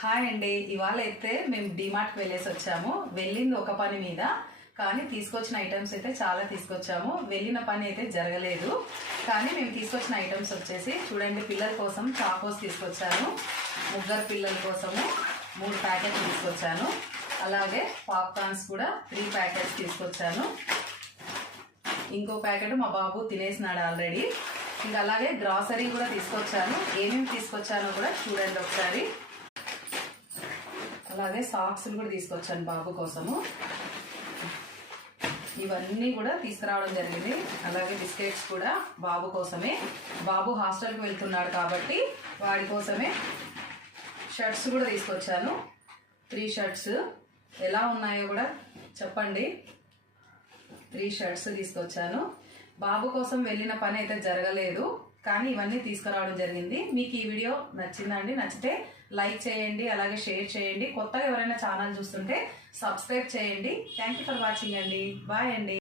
Hi అండి. ఇవాళ అయితే మేము డిమార్ట్కి వెళ్ళేసి వచ్చాము. వెళ్ళింది ఒక పని మీద కానీ తీసుకొచ్చిన ఐటమ్స్ అయితే చాలా తీసుకొచ్చాము. వెళ్ళిన పని అయితే జరగలేదు. కానీ మేము తీసుకొచ్చిన ఐటమ్స్ వచ్చేసి చూడండి పిల్లల కోసం చాకోస్ తీసుకొచ్చాను. ముగ్గురు పిల్లల కోసము మూడు ప్యాకెట్లు తీసుకొచ్చాను. అలాగే పాప్కార్న్స్ కూడా త్రీ ప్యాకెట్స్ తీసుకొచ్చాను. ఇంకో ప్యాకెట్ మా బాబు తినేసినాడు ఆల్రెడీ. ఇంకా అలాగే గ్రాసరీ కూడా తీసుకొచ్చాను. ఏమేమి తీసుకొచ్చానో కూడా చూడండి ఒకసారి. అలాగే సాక్స్లు కూడా తీసుకొచ్చాను బాబు కోసము. ఇవన్నీ కూడా తీసుకురావడం జరిగింది. అలాగే బిస్కెట్స్ కూడా బాబు కోసమే. బాబు హాస్టల్కి వెళ్తున్నాడు కాబట్టి వాడి కోసమే షర్ట్స్ కూడా తీసుకొచ్చాను. Three shirts. ఎలా ఉన్నాయో కూడా చెప్పండి. త్రీ షర్ట్స్ తీసుకొచ్చాను. బాబు కోసం వెళ్ళిన పని అయితే జరగలేదు. కానీ ఇవన్నీ తీసుకురావడం జరిగింది. మీకు ఈ వీడియో నచ్చిందండి నచ్చితే లైక్ చేయండి అలాగే షేర్ చేయండి. కొత్తగా ఎవరైనా ఛానల్ చూస్తుంటే సబ్స్క్రైబ్ చేయండి. థ్యాంక్ యూ ఫర్ వాచింగ్ అండి. బాయ్ అండి.